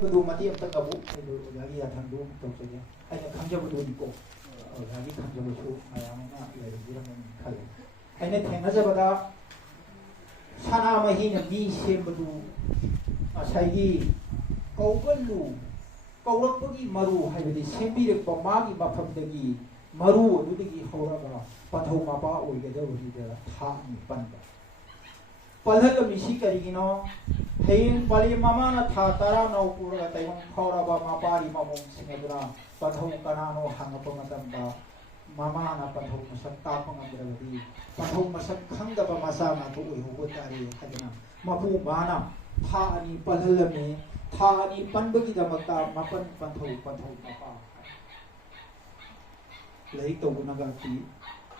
도 마티 없던 가고 여기 야탄도 독서냐 아니 감정도 있고 여기 감정을 주 마야나 이런 칼 아니 태나자보다 사나마히는 미셈도 아사이기 거울로 거울럭이 마루 하이버디 셈비력 마기 마팜되기 마루 누디기 호라가 바토 마바 오이게 되어리다 타니 반다 palhal misi karigino hein pali mama na tha tara no pura taimong khora ba ma pari ma mong sinebra pathong kanano hanga pamatam da mama na pathong masak ta pangamradi pathong masak khangda ba masa na to ui ho tari hadina mapu bana tha ani palhal me tha ani panbagi da makta mapan pathong mapa lai to gunaga ti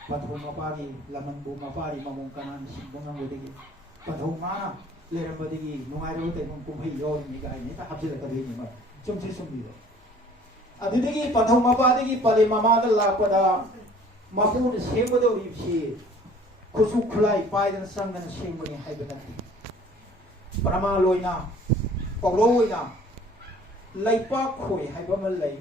pathong mapagi laman bu mapari ma mong kanan simbongang wedigi pathong mana lera badigi nungairo te mong kumhai yo ni ga ni ta habjila ka ni ma chum chi sum ni do adidigi pathong mapadigi pali mama da la pada mapu de sebo do ri chi kusu khulai pai dan sang dan sebo ni hai bana prama loina pawloina laipa khoi hai ba mal lai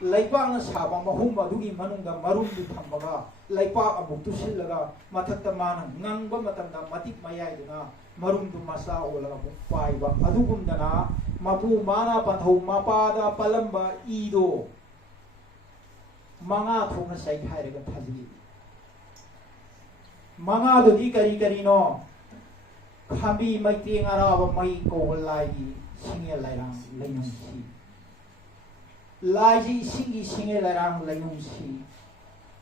laipa na sabang mahum adugi manungda marum du thambaga laipa amuk tu sillaga mathakta mana ngangba matamda matik mayai duna marum du masa olaga paiba adugumdana mapu mana panthau mapada palamba ido manga thona sai thairaga thajili manga dodi kari kari no khambi maiti ngara ba mai ko lai singe lairang lainung si lai singi singe lairang lainung si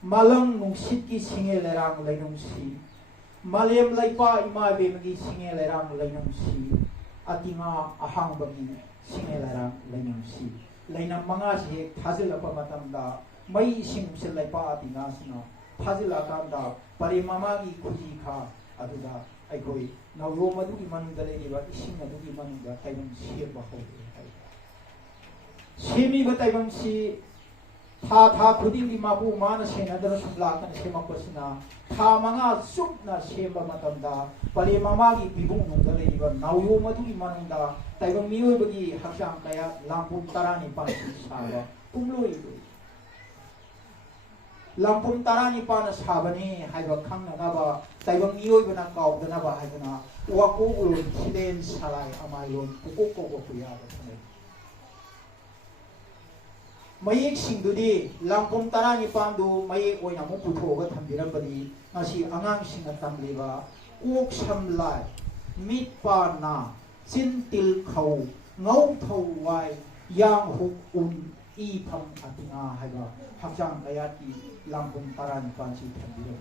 malang nungsit ki singe lairang lainung si malem laipa ima bemgi singe lairang lainung si atinga ahang bagi singe lairang lainung si lainang manga si thazila pa matamda mai sing se laipa atinga sina thazila kanda pare mama gi khuji kha aduda aikoi nawro madu ki manung dale ni ba ising adu ki manung da taibang si ba ho semi batayang si tha khuding di mapu mana sena dara subla kan sema pasina tha manga supna sema matamda pali mama gi bibung nung dale ni ba nawyo madu ki manung da taibang mioi bagi haksang kaya lampun tarani pa sawa pumloi lampun tarani pa na sabani haiba khang na ba taibang mioi bana kaw dana ba haibana wako ulun siden salai amayon pukok ko kuya ba mayek singdudi lampum tarani pandu mayek oina mo puthoga thambirambadi ngasi angang singa tamliba ok samlai mit pa na sintil khau ngau thau wai yang huk i pham atinga haiba hakjang kayati lampum tarani pansi thambiram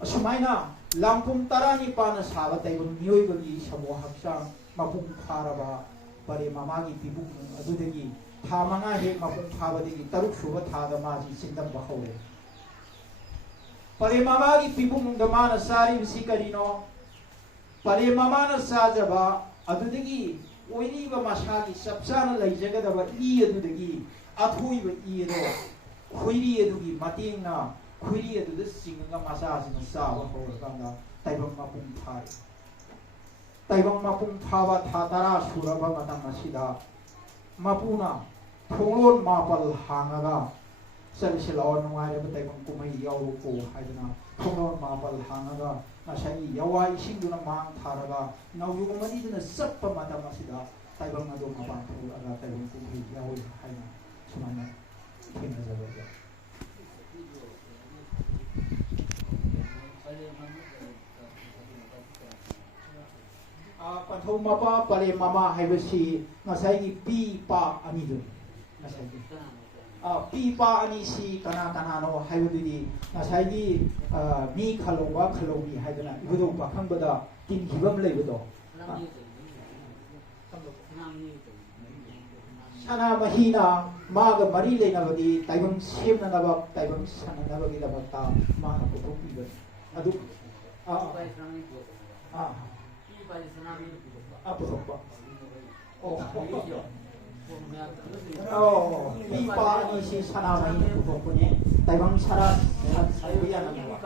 asumaina lampum tarani pana saba taibang miyoi bagi samo hakjang mapung kharaba pare mamagi pibuk adudagi tha manga he mapung phabadagi taruk suba thada maji sindam bahore pare mamagi pibuk ngamana sari sikarino pare mamana sajaba adudagi oini ba masagi sapsana laijagadaba I adudagi athui ba I do khuiri adugi matingna khuiri aduda singa masa sina sa bahore kanda taibang mapung thai taibang mapung phaba thatara suraba matam asida mapuna thonglon mapal hangaga selsilon nungai ba taibang kumai yaw ko haidina thonglon mapal hangaga nasai yawai singduna mang tharaga nawyu mani duna sappa matam asida taibang ado mapang thuraga taibang kumai yaw haina sumana thina jaga pathau mapa pare mama haibasi ngasai gi pi pa ani do ngasai gi pi pa ani si kana kana no haibudi ngasai gi mi khalowa khalowi haibana ibudo pa khambada kin hibam leibudo sana mahina maga mari leina badi taibang semna naba taibang sana naba gi dabata ma na ko pi adu apa sopa? Oh, pipa ni si sana mai ko punya. Taibang syarat saya nama.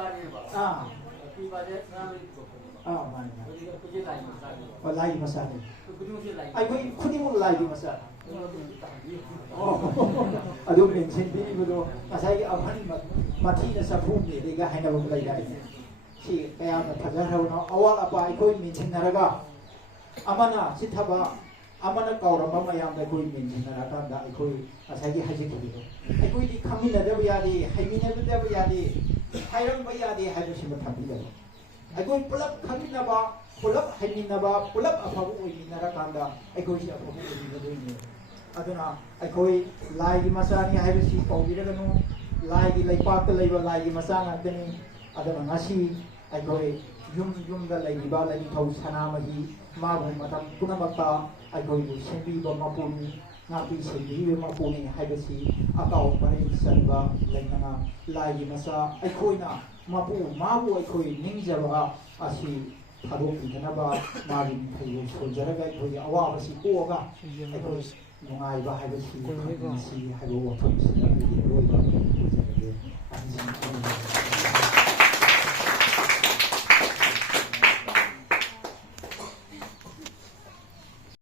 ꯃꯥꯅꯤ ꯃꯥꯅꯤ ꯑꯩꯈꯣꯏꯁꯦ ꯂꯥꯏꯒꯤ ꯃꯆꯥꯅꯤ ꯂꯥꯏꯒꯤ ꯃꯆꯥꯅꯤ ꯈꯨꯗꯤꯡꯃꯛꯁꯦ ꯂꯥꯏꯒꯤ ꯑꯩꯈꯣꯏ ꯈꯨꯗꯤꯡꯃꯛ ꯂꯥꯏꯒꯤ ꯃꯆꯥ ꯑꯗꯨ ꯃꯦꯟꯁꯤꯟꯕꯤꯔꯤꯕꯗꯣ ꯉꯁꯥꯏꯒꯤ ꯑꯍꯟ ꯃꯊꯤꯅ ꯆꯐꯨꯅꯦꯗꯒ ꯍꯥꯏꯅꯕ ꯑꯃ ꯂꯩꯗꯥꯏꯅꯦ ꯁꯤ ꯀꯌꯥꯝꯅ ꯐꯖꯈ꯭ꯔꯕꯅꯣ ꯑꯋꯥꯠ ꯑꯄꯥ ꯑꯩꯈꯣꯏ ꯃꯦꯟꯁꯤꯟꯅꯔꯒ ꯑꯃꯅ ꯆꯤꯊꯕ ꯑꯃꯅ ꯀꯥꯎꯔꯝꯕ ꯃꯌꯥꯝꯗ ꯑꯩꯈꯣই ꯃꯦꯟꯁꯤꯟꯅꯔꯀꯥꯟꯗ ꯑꯩꯈꯣꯏ ꯉꯁꯥꯏꯒꯤ ꯍꯥꯏꯖꯈꯤꯕꯗꯣ ꯑꯩꯈꯣꯏꯗꯤ ꯈꯪꯃꯤꯟꯅꯗꯕ ꯌꯥꯗꯦ ꯍꯩꯃꯤꯟꯅꯗꯕ ꯌꯥꯗꯦ ꯍꯥꯏꯔꯝꯕ ꯌꯥꯗꯦ ꯍꯥꯏꯕꯁꯤꯃ ꯊꯝꯕꯤꯗꯕ ꯑꯩꯈꯣꯏ ꯄꯨꯂꯞ ꯈꯪꯃꯤꯟꯅꯕ ꯄꯨꯂꯞ ꯍꯩꯃꯤꯟꯅꯕ ꯄꯨꯂꯞ ꯑꯐꯕ ꯑꯣꯏꯃꯤꯟꯅꯔꯀꯥꯟꯗ ꯑꯩꯈꯣꯏꯁꯤ ꯑꯐꯕ ꯑꯣꯏꯃꯤꯟꯅꯗꯣꯏꯅꯤ ꯑꯗꯨꯅ ꯑꯩꯈꯣꯏ ꯂꯥꯏꯒꯤ ꯃꯆꯥꯅꯤ ꯍꯥꯏꯕꯁꯤ ꯀꯧꯕꯤꯔꯒꯅꯨ ꯂꯥꯏꯒꯤ ꯂꯩꯄꯥꯛꯇ ꯂꯩꯕ ꯂꯥꯏꯒꯤ ꯃꯆꯥ ꯉꯥꯛꯇꯅꯤ ꯑꯗꯨꯅ ꯉꯁꯤ ꯑꯩꯈꯣꯏ ꯌꯨꯝꯗ ꯂꯩꯔꯤꯕ ꯂꯥꯏꯅꯤꯡꯊꯧ ꯁꯅꯥꯃꯍꯤ ꯃꯥꯕꯨ ꯃꯇꯝ ꯄꯨꯝꯅꯃꯛꯇ ꯑꯩꯈꯣꯏꯕꯨ ꯁꯦꯝꯕꯤꯕ ꯃꯄꯨꯅꯤ ꯉꯥꯛꯄꯤ ꯁꯦꯟꯕꯤꯕ ꯃꯄꯨꯅꯤ ꯍꯥꯏꯕꯁꯤ ꯑꯀꯥꯎ ꯃꯔꯩ ꯆꯟꯕ ꯂꯩꯇꯅ ꯂꯥꯏꯒꯤ ꯃꯆꯥ ꯑꯩꯈꯣꯏꯅ ꯃꯥꯕꯨ ꯑꯩꯈꯣই ꯅꯤꯡꯖꯕ ꯑꯁꯤ ꯊꯥꯗꯣꯛꯄꯤꯗꯅꯕ ꯃꯥꯒꯤ ꯃꯤꯊꯩꯕꯨ ꯁꯣꯟꯖꯔꯒ ꯑꯩꯈꯣꯏꯒꯤ ꯑꯋꯥꯕꯁꯤ ꯀꯣꯛꯑꯒ ꯑꯩꯈꯣꯏ ꯅꯨꯡꯉꯥꯏꯕ ꯍꯥꯏꯕꯁꯤ ꯐꯪꯁꯤ ꯍꯥꯏꯕ ꯋꯥꯐꯝꯁꯤꯗ ꯑꯩꯒꯤ ꯑꯔꯣꯏꯕ ꯑꯣꯏꯖꯔꯒꯦ